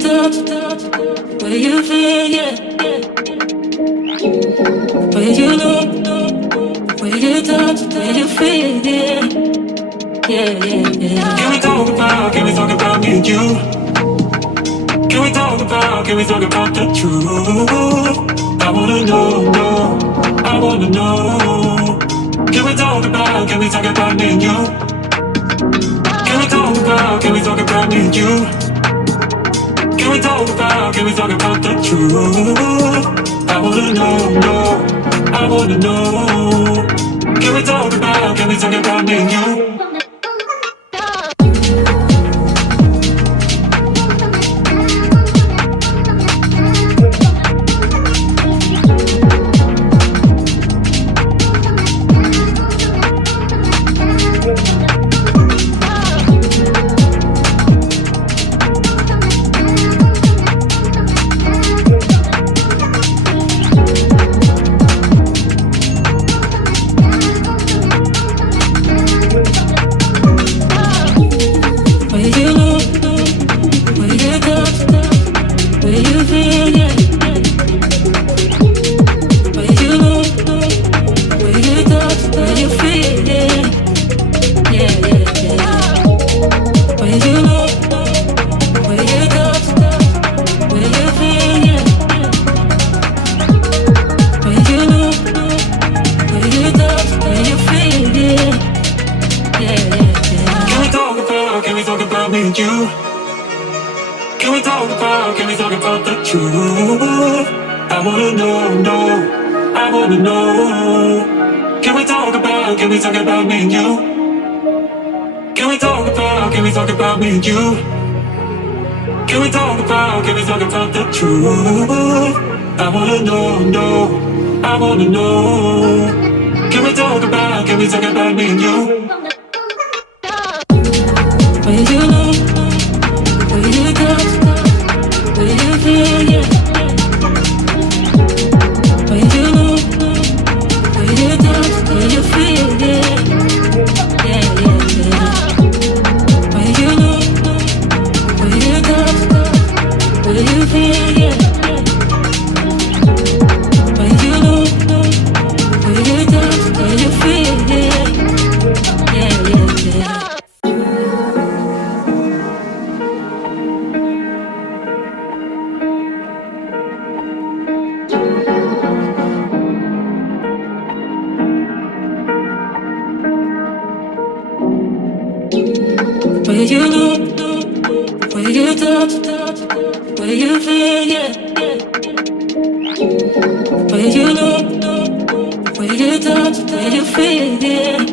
touch, where you feel, yeah. Where you look, where you touch, where you feel, yeah. Yeah, yeah, yeah. Can we talk about me and you? Can we talk about the truth? I wanna know, I wanna know. Can we talk about me and you? Can we talk about me and you? Can we talk about the truth? I wanna know, I wanna know. Can we talk about me and you? Can we talk about the truth? I wanna know, I wanna know. Can we talk about me and you? Can we talk about me and you? Can we talk about the truth? I wanna know, I wanna know. Can we talk about me and you? Where you look, where you touch, where you feel, yeah. Where you look, where you touch, where you feel, yeah. Yeah, yeah, yeah. Where you look, where you touch, where you feel, yeah. Where you look, where you touch, where you feel, yeah. Yeah, yeah, yeah. Where you look, where you touch, where you feel, yeah. Where you look, where you touch, where you feel, yeah.